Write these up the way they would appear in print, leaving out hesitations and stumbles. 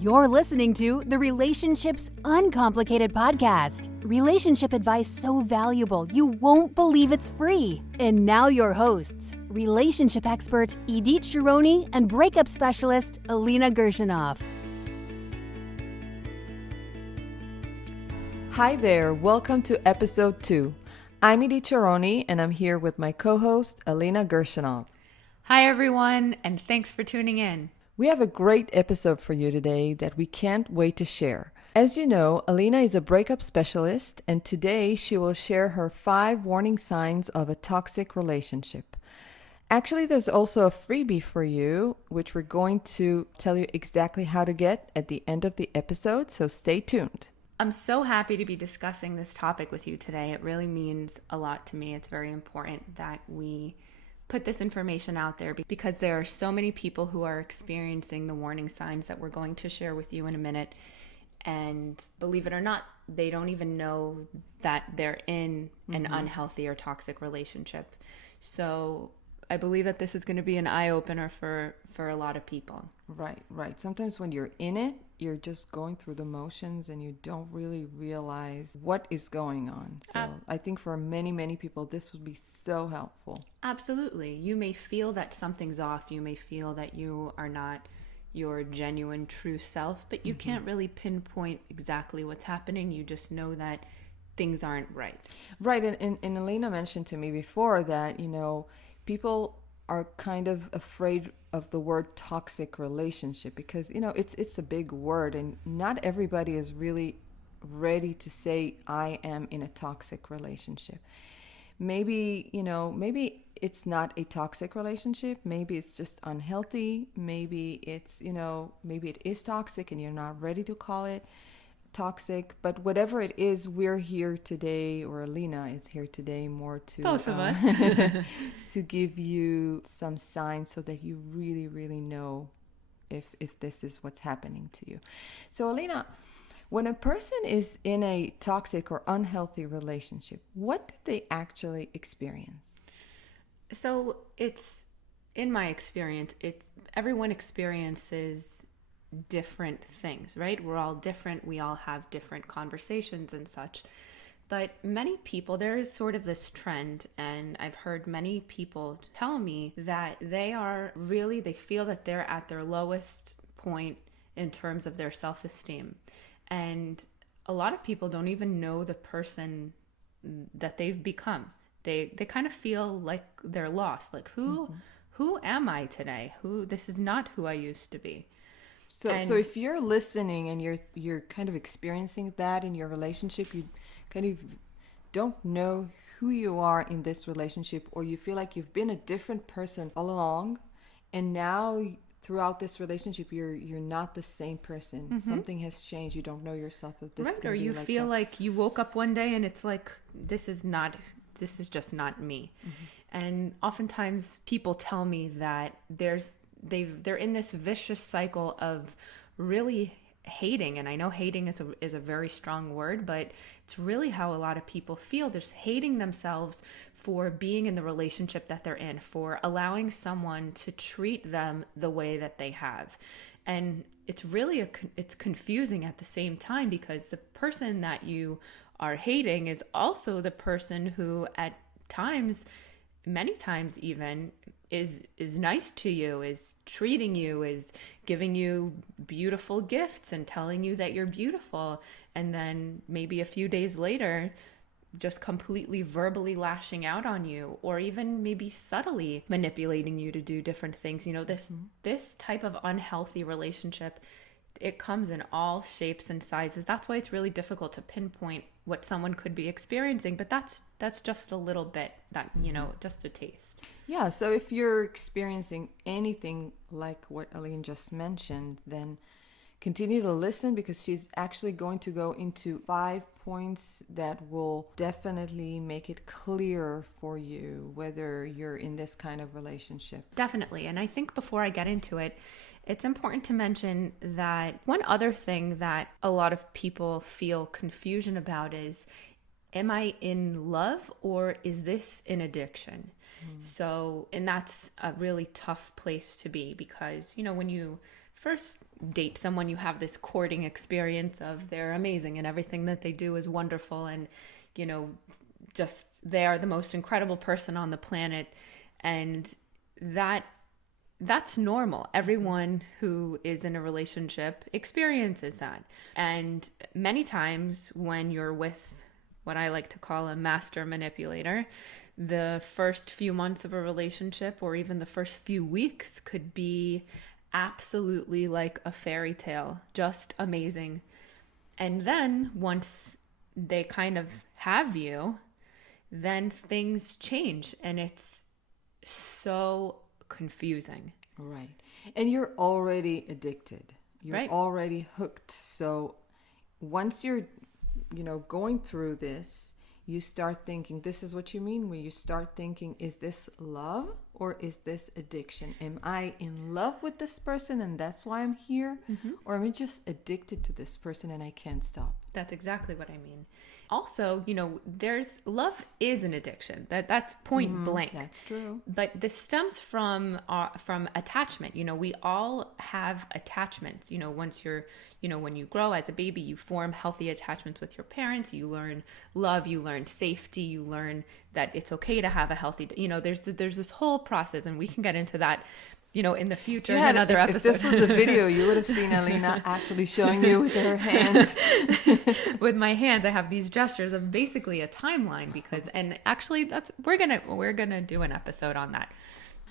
You're listening to the Relationships Uncomplicated podcast. Relationship advice so valuable you won't believe it's free. And now your hosts, relationship expert Idit Sharoni and breakup specialist Alina Gershinoff. Hi there, welcome to episode 2. I'm Idit Sharoni and I'm here with my co-host Alina Gershinoff. Hi everyone, and thanks for tuning in. We have a great episode for you today that we can't wait to share. As you know, Alina is a breakup specialist, and today she will share her 5 warning signs of a toxic relationship. Actually, there's also a freebie for you, which we're going to tell you exactly how to get at the end of the episode, so stay tuned. I'm so happy to be discussing this topic with you today. It really means a lot to me. It's very important that we put this information out there because there are so many people who are experiencing the warning signs that we're going to share with you in a minute. And believe it or not, they don't even know that they're in an unhealthy or toxic relationship. So I believe that this is going to be an eye-opener for a lot of people. Right. Sometimes when you're in it, you're just going through the motions and you don't really realize what is going on. So I think for many people, this would be so helpful. Absolutely. You may feel that something's off. You may feel that you are not your genuine true self, but you can't really pinpoint exactly what's happening. You just know that things aren't right. Right. And Elena mentioned to me before that, people are kind of afraid of the word toxic relationship because, it's a big word and not everybody is really ready to say, I am in a toxic relationship. Maybe it's not a toxic relationship. Maybe it's just unhealthy. Maybe maybe it is toxic and you're not ready to call it toxic, but whatever it is, we're here today, or Alina is here today more to both of us to give you some signs so that you really know if this is what's happening to you. So Alina, when a person is in a toxic or unhealthy relationship, what do they actually experience? So in my experience, everyone experiences different things, right? We're all different. We all have different conversations and such. But many people, there is sort of this trend, and I've heard many people tell me that they feel that they're at their lowest point in terms of their self-esteem. And a lot of people don't even know the person that they've become. They kind of feel like they're lost. Like, who am I today? This is not who I used to be. So if you're listening and you're kind of experiencing that in your relationship, you kind of don't know who you are in this relationship, or you feel like you've been a different person all along, and now throughout this relationship you're not the same person. Something has changed. You don't know yourself. Right, or you feel like you woke up one day and it's like, this is just not me. And oftentimes people tell me that they're in this vicious cycle of really hating, and I know hating is a very strong word, but it's really how a lot of people feel. They're hating themselves for being in the relationship that they're in, for allowing someone to treat them the way that they have. And it's really it's confusing at the same time, because the person that you are hating is also the person who at times, many times even, is nice to you, is treating you, is giving you beautiful gifts and telling you that you're beautiful. And then maybe a few days later, just completely verbally lashing out on you, or even maybe subtly manipulating you to do different things. This type of unhealthy relationship, it comes in all shapes and sizes. That's why it's really difficult to pinpoint what someone could be experiencing, but that's just a little bit, that just a taste. Yeah, so if you're experiencing anything like what Aline just mentioned, then continue to listen, because she's actually going to go into 5 points that will definitely make it clear for you whether you're in this kind of relationship. Definitely. And I think before I get into it, it's important to mention that one other thing that a lot of people feel confusion about is, am I in love or is this an addiction? So, and that's a really tough place to be, because, when you first date someone, you have this courting experience of they're amazing and everything that they do is wonderful, and just they are the most incredible person on the planet, and that's normal. Everyone who is in a relationship experiences that. And many times when you're with what I like to call a master manipulator, the first few months of a relationship or even the first few weeks could be absolutely like a fairy tale, just amazing. And then once they kind of have you, then things change and it's so confusing. Right. And you're already addicted. You're Right. already hooked. So once you're, going through this, you start thinking, this is what you mean when you start thinking, is this love or is this addiction? Am I in love with this person and that's why I'm here? Or am I just addicted to this person and I can't stop? That's exactly what I mean. Also, there's love is an addiction. That's point blank. That's true. But this stems from attachment. We all have attachments. Once you're, when you grow as a baby, you form healthy attachments with your parents. You learn love. You learn safety. You learn that it's okay to have a healthy. There's this whole process, and we can get into that. In the future, in another episode. If this was a video, you would have seen Alina actually showing you with her hands. With my hands, I have these gestures of basically a timeline and actually we're gonna do an episode on that.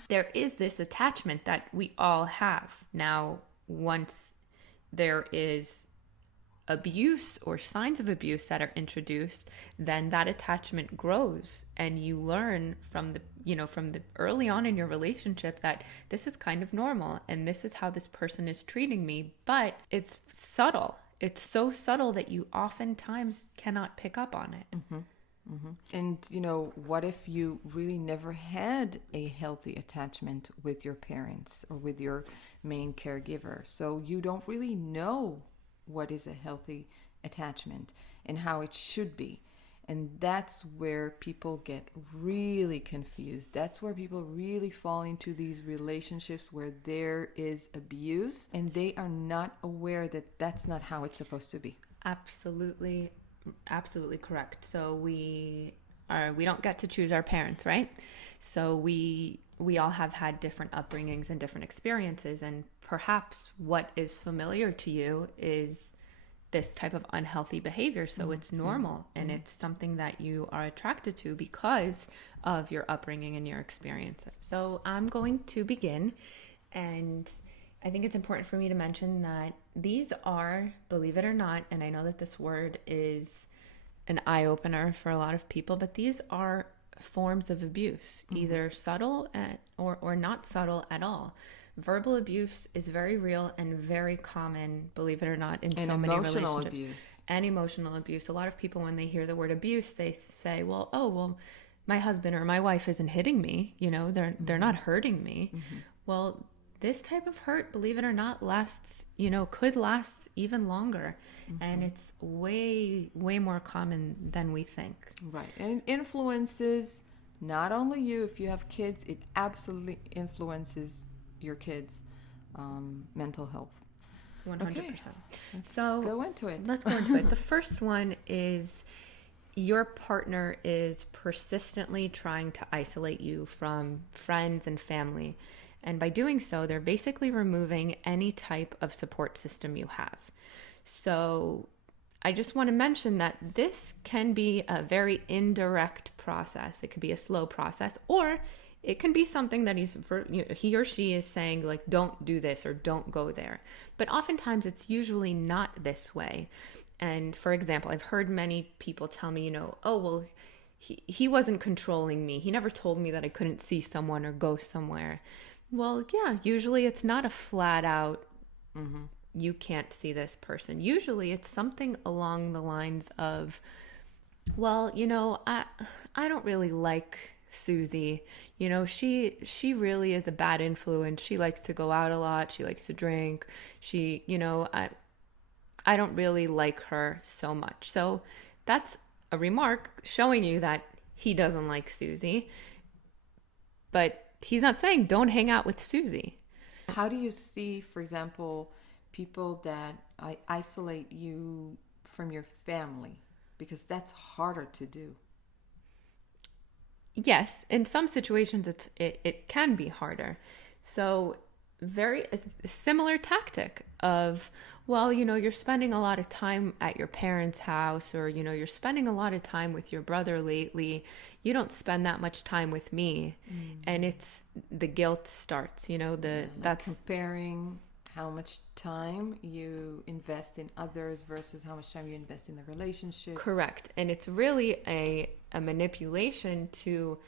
There is this attachment that we all have. Now, once there is abuse or signs of abuse that are introduced, then that attachment grows, and you learn from the early on in your relationship that this is kind of normal and this is how this person is treating me, but it's subtle. It's so subtle that you oftentimes cannot pick up on it. And what if you really never had a healthy attachment with your parents or with your main caregiver? So you don't really know what is a healthy attachment and how it should be. And that's where people get really confused. That's where people really fall into these relationships where there is abuse and they are not aware that that's not how it's supposed to be. Absolutely correct. So we don't get to choose our parents, right? So we all have had different upbringings and different experiences, and perhaps what is familiar to you is this type of unhealthy behavior. So it's normal and it's something that you are attracted to because of your upbringing and your experiences. So I'm going to begin, and I think it's important for me to mention that these are, believe it or not, and I know that this word is an eye-opener for a lot of people, but these are forms of abuse, either subtle or not subtle at all. Verbal abuse is very real and very common, believe it or not, in so many relationships. Emotional abuse. And emotional abuse. A lot of people, when they hear the word abuse, they say, well, my husband or my wife isn't hitting me. They're not hurting me. Well, this type of hurt, believe it or not, could last even longer. And it's way, way more common than we think. Right. And it influences not only you. If you have kids, it absolutely influences your kids' mental health. 100%. Okay. Let's So go into it. Let's go into it. The first one is your partner is persistently trying to isolate you from friends and family. And by doing so, they're basically removing any type of support system you have. So I just want to mention that this can be a very indirect process. It could be a slow process, or it can be something that he or she is saying, like, don't do this or don't go there. But oftentimes it's usually not this way. And for example, I've heard many people tell me, he wasn't controlling me. He never told me that I couldn't see someone or go somewhere. Well, yeah, usually it's not a flat out, you can't see this person. Usually it's something along the lines of, well, I don't really like Susie. She really is a bad influence. She likes to go out a lot. She likes to drink. I don't really like her so much. So that's a remark showing you that he doesn't like Susie, but he's not saying don't hang out with Susie. How do you see, for example, people that isolate you from your family, because that's harder to do. Yes, in some situations it can be harder. So very a similar tactic of, well, you're spending a lot of time at your parents' house, or you're spending a lot of time with your brother lately. You don't spend that much time with me. And it's the guilt starts, that's comparing how much time you invest in others versus how much time you invest in the relationship. Correct. And it's really a manipulation to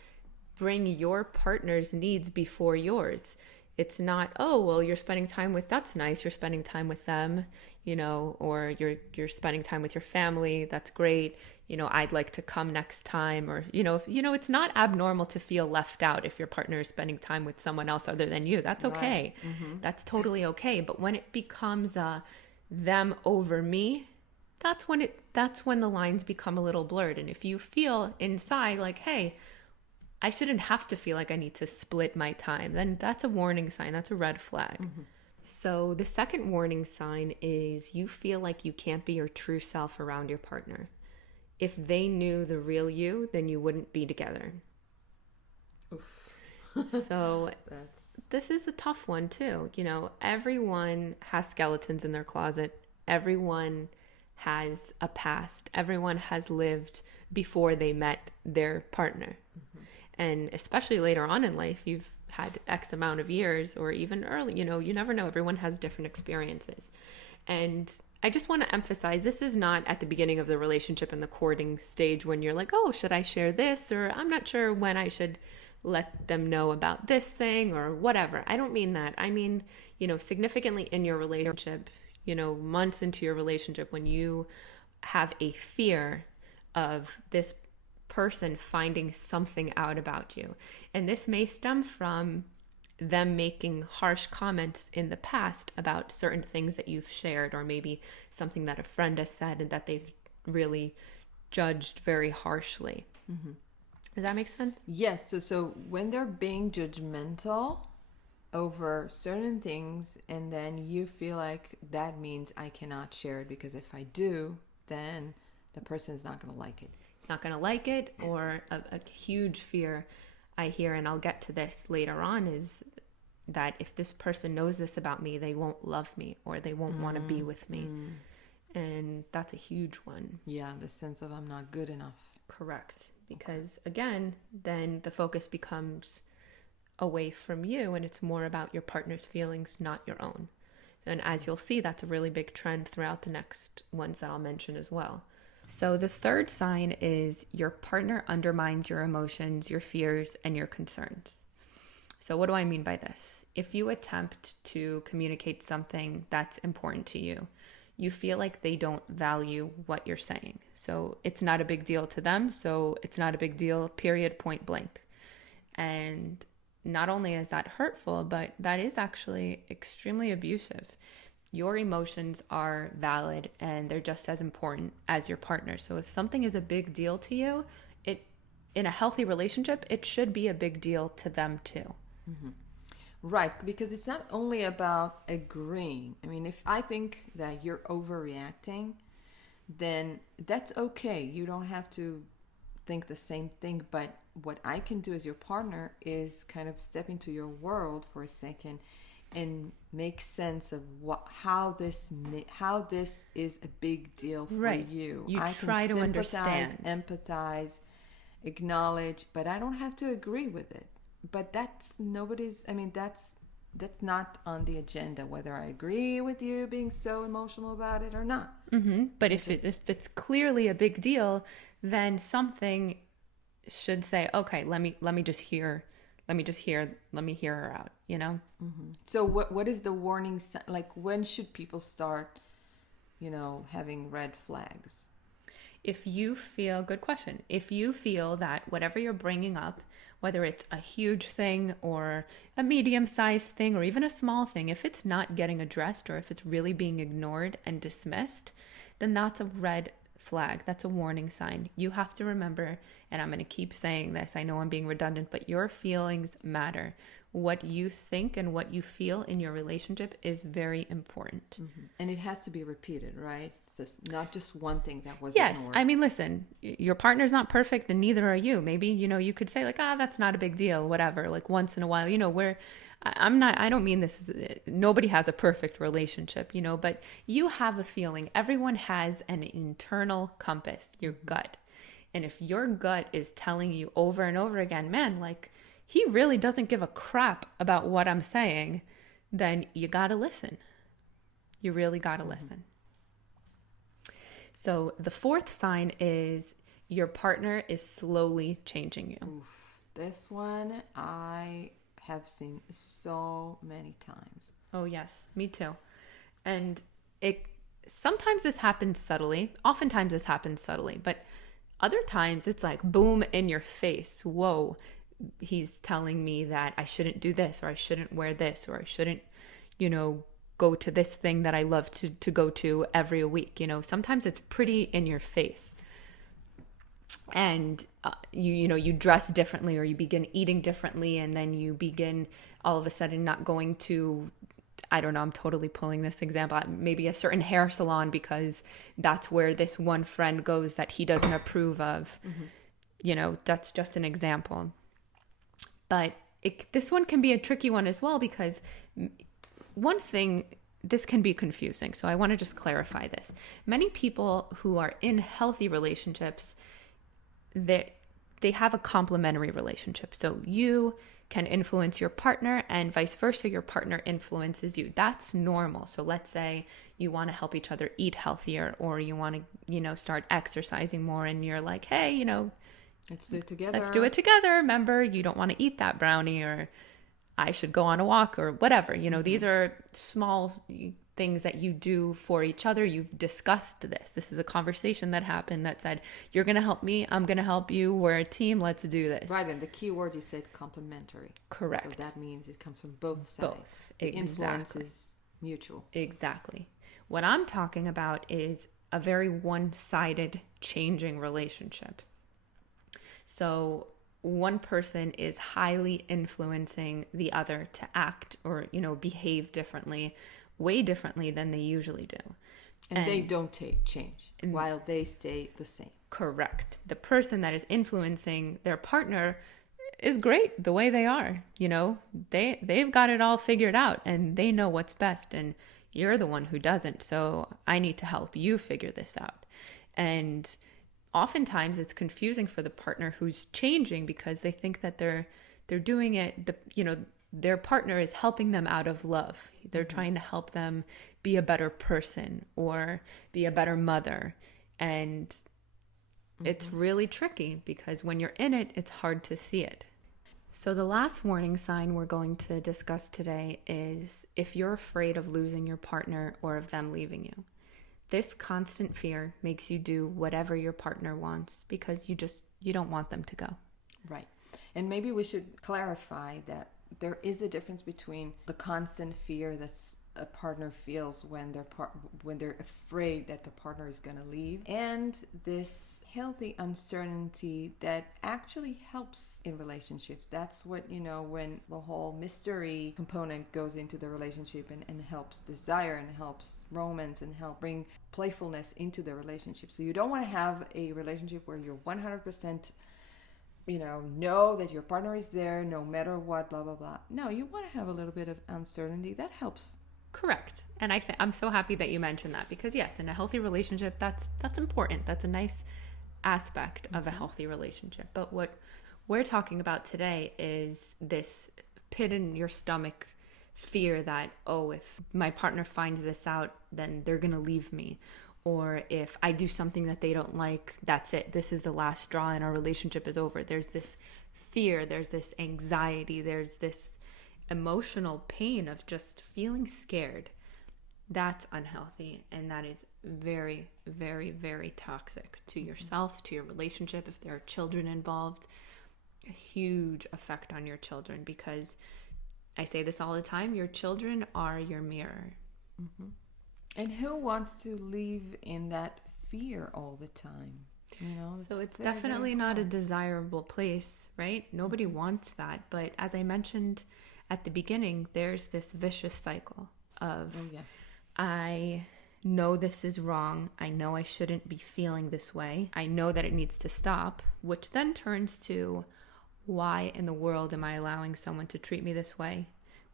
bring your partner's needs before yours. It's not, oh, well, you're spending time with, that's nice, you're spending time with them, or you're spending time with your family, that's great, I'd like to come next time. Or, it's not abnormal to feel left out if your partner is spending time with someone else other than you. That's okay. Right. Mm-hmm. That's totally okay. But when it becomes them over me, that's when the lines become a little blurred. And if you feel inside like, hey, I shouldn't have to feel like I need to split my time, then that's a warning sign. That's a red flag. Mm-hmm. So the second warning sign is you feel like you can't be your true self around your partner. If they knew the real you, then you wouldn't be together. Oof. So this is a tough one too. Everyone has skeletons in their closet. Everyone has a past. Everyone has lived before they met their partner. Mm-hmm. And especially later on in life, you've had X amount of years, or even early, you never know. Everyone has different experiences. And I just want to emphasize, this is not at the beginning of the relationship in the courting stage when you're like, oh, should I share this? Or I'm not sure when I should let them know about this thing or whatever. I don't mean that. I mean, significantly in your relationship, months into your relationship, when you have a fear of this person finding something out about you. And this may stem from them making harsh comments in the past about certain things that you've shared, or maybe something that a friend has said and that they've really judged very harshly. Mm-hmm. Does that make sense? Yes. So when they're being judgmental over certain things, and then you feel like that means I cannot share it, because if I do, then the person is not going to like it. Not going to like it. Or a huge fear I hear, and I'll get to this later on, is that if this person knows this about me, they won't love me, or they won't want to be with me. And that's a huge one. Yeah, the sense of I'm not good enough. Correct. Because again, then the focus becomes away from you, and it's more about your partner's feelings, not your own. And as you'll see, that's a really big trend throughout the next ones that I'll mention as well. So the third sign is your partner undermines your emotions, your fears, and your concerns. So what do I mean by this? If you attempt to communicate something that's important to you, you feel like they don't value what you're saying. So it's not a big deal to them, so it's not a big deal, period, point blank. And not only is that hurtful, but that is actually extremely abusive. Your emotions are valid, and they're just as important as your partner. So if something is a big deal to you, in a healthy relationship, it should be a big deal to them too. Mm-hmm. Right, because it's not only about agreeing. I mean, if I think that you're overreacting, then that's okay. You don't have to think the same thing. But what I can do as your partner is kind of step into your world for a second and make sense of how this is a big deal for you. You try to understand, empathize, acknowledge, but I don't have to agree with it. But that's not on the agenda, whether I agree with you being so emotional about it or not. Mm-hmm. But if it's clearly a big deal, then something should say, okay, let me just hear her out, Mm-hmm. So what is the warning sign? Like, when should people start, having red flags? Good question. If you feel that whatever you're bringing up, whether it's a huge thing or a medium-sized thing or even a small thing, if it's not getting addressed, or if it's really being ignored and dismissed, then that's a red flag. That's a warning sign. You have to remember, and I'm going to keep saying this, I know I'm being redundant, but your feelings matter. what you think and what you feel in your relationship is very important. And it has to be repeated, right? It's just not just one thing that was Yes. ignored. I mean, listen, your partner's not perfect and neither are you. Maybe, you could say like, that's not a big deal, whatever, like once in a while, I don't mean this nobody has a perfect relationship, but you have a feeling. Everyone has an internal compass, your gut. And if your gut is telling you over and over again, man, like he really doesn't give a crap about what I'm saying, then you got to listen. You really got to listen. So the fourth sign is your partner is slowly changing you. Oof. This one I have seen so many times. Oh, yes, me too. And sometimes this happens subtly. Oftentimes this happens subtly, but other times it's like boom in your face. Whoa, he's telling me that I shouldn't do this, or I shouldn't wear this, or I shouldn't, go to this thing that I love to go to every week. Sometimes it's pretty in your face. And you dress differently, or you begin eating differently, and then you begin all of a sudden not going to, I don't know, I'm totally pulling this example, maybe a certain hair salon because that's where this one friend goes that he doesn't approve of. That's just an example. But this one can be a tricky one as well, because one thing, this can be confusing. So I want to just clarify this. Many people who are in healthy relationships, they have a complementary relationship. So you can influence your partner and vice versa, your partner influences you. That's normal. So let's say you want to help each other eat healthier, or you want to, start exercising more, and you're like, hey, let's do it together. Let's do it together. Remember, you don't want to eat that brownie, or I should go on a walk, or whatever. These are small things that you do for each other. You've discussed this. This is a conversation that happened that said, you're going to help me, I'm going to help you, we're a team, let's do this. Right, and the key word you said, complementary. Correct. So that means it comes from both sides. Both. The Exactly. influence is mutual. Exactly. What I'm talking about is a very one-sided changing relationship. So one person is highly influencing the other to act or, behave differently, way differently than they usually do. And they don't change while they stay the same. Correct. The person that is influencing their partner is great the way they are. They've got it all figured out and they know what's best, and you're the one who doesn't. So I need to help you figure this out. And oftentimes it's confusing for the partner who's changing because they think that they're doing it, their partner is helping them out of love. They're trying to help them be a better person or be a better mother. And it's really tricky because when you're in it, it's hard to see it. So the last warning sign we're going to discuss today is if you're afraid of losing your partner or of them leaving you. This constant fear makes you do whatever your partner wants because you don't want them to go. Right. And maybe we should clarify that there is a difference between the constant fear that's a partner feels when they're afraid that the partner is going to leave, and this healthy uncertainty that actually helps in relationships. That's what, when the whole mystery component goes into the relationship and helps desire and helps romance and help bring playfulness into the relationship. So you don't want to have a relationship where you're 100% know that your partner is there no matter what, blah, blah, blah. No, you want to have a little bit of uncertainty. That helps. Correct. And I'm so happy that you mentioned that because yes, in a healthy relationship, that's important. That's a nice aspect of a healthy relationship. But what we're talking about today is this pit in your stomach fear that, if my partner finds this out, then they're going to leave me. Or if I do something that they don't like, that's it. This is the last straw and our relationship is over. There's this fear, there's this anxiety, there's this emotional pain of just feeling scared. That's unhealthy, and that is very, very, very toxic to yourself, to your relationship. If there are children involved, a huge effect on your children, because I say this all the time, your children are your mirror. Mm-hmm. And who wants to live in that fear all the time? So it's very, definitely very not a desirable place, right? Nobody wants that. But as I mentioned at the beginning, there's this vicious cycle of, Oh, yeah. I know this is wrong. I know I shouldn't be feeling this way. I know that it needs to stop, which then turns to, why in the world am I allowing someone to treat me this way?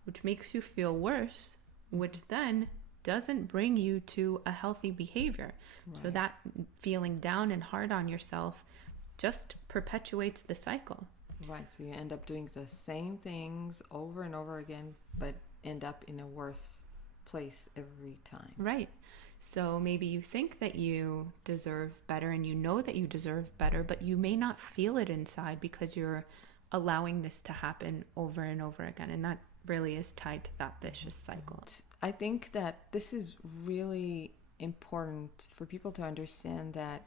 Which makes you feel worse, which then doesn't bring you to a healthy behavior. Right. So that feeling down and hard on yourself just perpetuates the cycle. Right. So you end up doing the same things over and over again, but end up in a worse place every time. Right. So maybe you think that you deserve better and you know that you deserve better, but you may not feel it inside because you're allowing this to happen over and over again. And that really is tied to that vicious cycle. I think that this is really important for people to understand that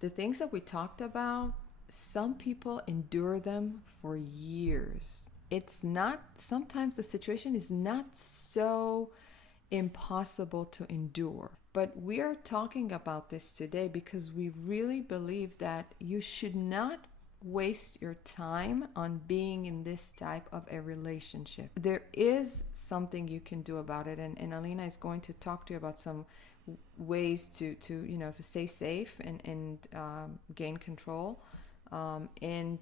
the things that we talked about, some people endure them for years. It's not, sometimes the situation is not so impossible to endure. But we are talking about this today because we really believe that you should not waste your time on being in this type of a relationship. There is something you can do about it, and Alina is going to talk to you about some ways to stay safe and gain control. And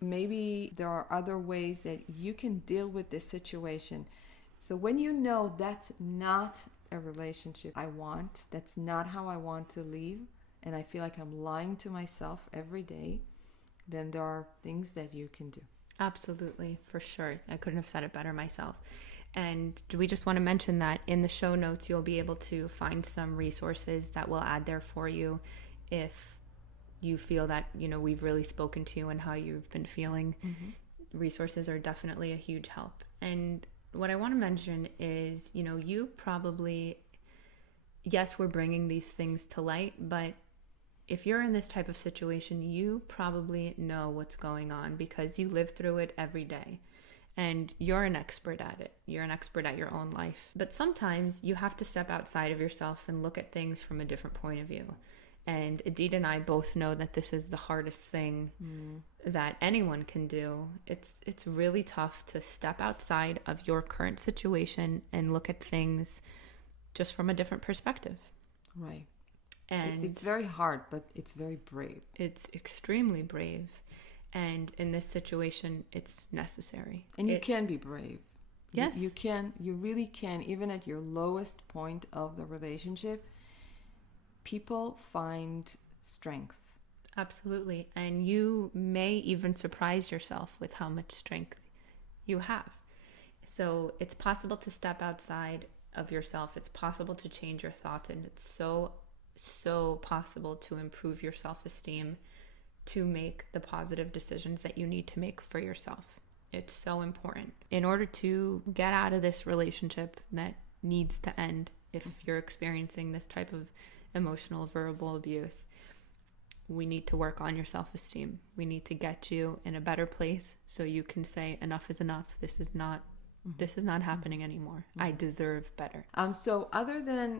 maybe there are other ways that you can deal with this situation. So when you know that's not a relationship I want, that's not how I want to live, and I feel like I'm lying to myself every day, then there are things that you can do. Absolutely, for sure. I couldn't have said it better myself. And we just want to mention that in the show notes, you'll be able to find some resources that will add there for you if you feel that, we've really spoken to you and how you've been feeling. Mm-hmm. Resources are definitely a huge help. And what I want to mention is, you probably, yes, we're bringing these things to light, but if you're in this type of situation, you probably know what's going on because you live through it every day and you're an expert at it. You're an expert at your own life. But sometimes you have to step outside of yourself and look at things from a different point of view. And Idit and I both know that this is the hardest thing that anyone can do. It's really tough to step outside of your current situation and look at things just from a different perspective. Right. And it's very hard, but it's very brave. It's extremely brave. And in this situation, it's necessary. And you can be brave. Yes. You really can, even at your lowest point of the relationship. People find strength. Absolutely. And you may even surprise yourself with how much strength you have. So it's possible to step outside of yourself. It's possible to change your thoughts. And it's so possible to improve your self-esteem, to make the positive decisions that you need to make for yourself. It's so important. In order to get out of this relationship that needs to end, if you're experiencing this type of emotional verbal abuse, we need to work on your self-esteem. We need to get you in a better place so you can say enough is enough. This is not happening anymore. I deserve better. So other than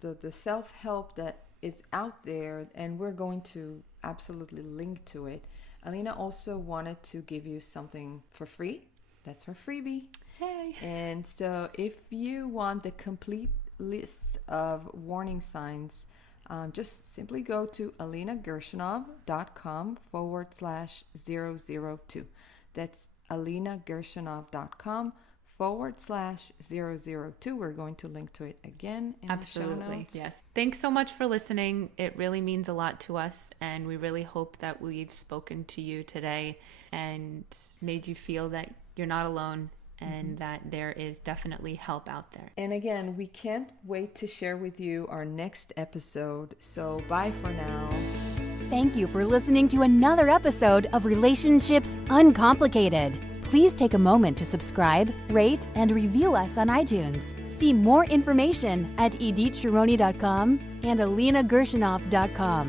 the self-help that is out there, and we're going to absolutely link to it, Alina also wanted to give you something for free. That's her freebie. Hey. And so if you want the complete list of warning signs, just simply go to alinagershinov.com/002. That's alinagershinov.com/002. We're going to link to it again in the show notes. Yes. Thanks so much for listening. It really means a lot to us, and we really hope that we've spoken to you today and made you feel that you're not alone and that there is definitely help out there. And again, we can't wait to share with you our next episode. So bye for now. Thank you for listening to another episode of Relationships Uncomplicated. Please take a moment to subscribe, rate, and review us on iTunes. See more information at iditsharoni.com and alinagershinov.com.